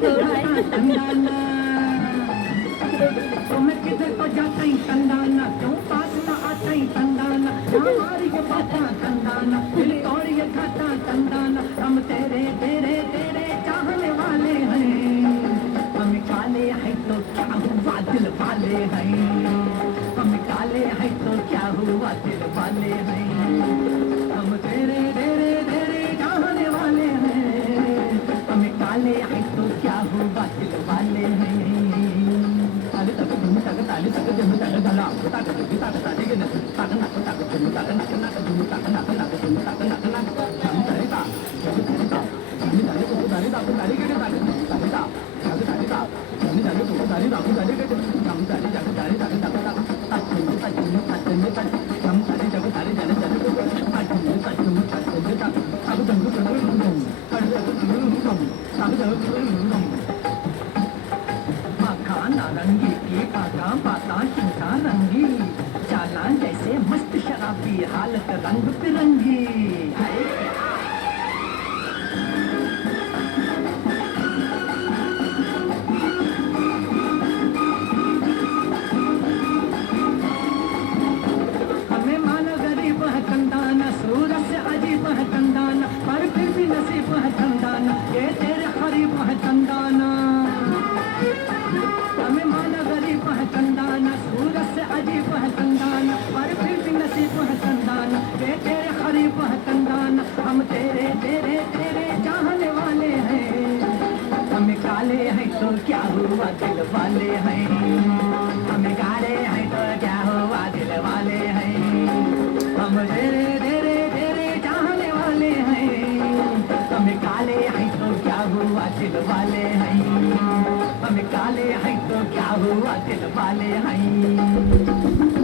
तंदाना तो मैं किधर को जाता ही तंदाना क्यों पास ना आता ही तंदाना हमारी ये बाता तंदाना दिल तोड़ ये खाता तंदाना हम तेरे तेरे तेरे चाहने वाले हैं हम काले हैं तो क्या हुआ दिल वाले हैं हम काले हैं तो क्या हुआ दिल वाले हैं हम तेरे तेरे तेरे चाहने वाले हैं हम काले हैं तो क्या हुआ दिल वाले हैं ताले तक तुम तक ताले तक तुम तक गला तक तक ताले के न तक न तक तुम तक न तक तुम तक न तक तुम तक न हम ताले ता ताले ता हम ताले को ताले ता ताले के ताले ताले ता ताले ता हम ताले को ताले ता ताले के हम ताले जग ताले तक तक तक तक तुम तक तुम तक हम ताले जग ताले जाने जाने को तक तुम तक तुम तक अब तुम को तुम कर दे तुम तक तुम नारंगी की पाता पाता चिंता रंगी चालान जैसे मस्त शराबी हालत रंग बिरंगी हमें मानो गरीब है कंदाना सूरत से अजीब है कंदाना पर फिर भी नसीब है कंदाना ये तेरे करीब है कंदाना हमें माना गरीब है कंदाना सूरत से अजीब है कंदाना पर फिर भी नसीब है कंदाना ये तेरे करीब है कंदाना हम तेरे तेरे तेरे चाहने वाले हैं हम काले हैं तो क्या हुआ दिल वाले हैं हम काले हैं तो क्या हुआ दिल वाले हैं हम तेरे तेरे तेरे चाहने वाले हैं हम काले हैं तो क्या हुआ दिल वाले हैं हम काले हैं तो क्या हुआ दिल वाले हैं